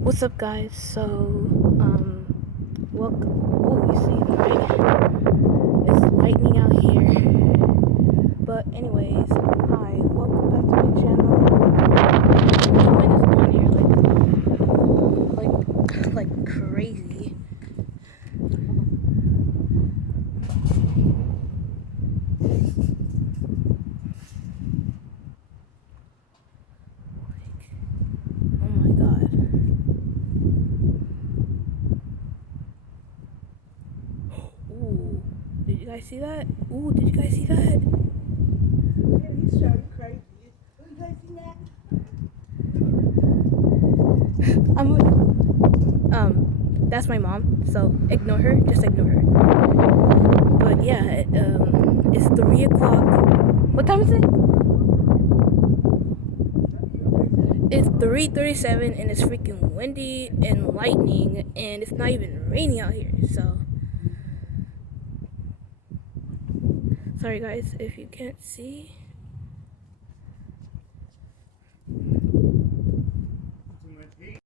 What's up, guys? Welcome. Oh, you see, right? It's lightning out here. But anyways, hi. Welcome back to my channel. The wind is blowing here like crazy. Oh my god. Ooh, did you guys see that? Ooh, did you guys see that? He's shouting crazy. You guys see that? That's my mom, so ignore her. Just ignore her. But yeah, it's 3 o'clock. What time is it? It's 3:37 and it's freaking windy and lightning and it's not even raining out here, so sorry guys if you can't see.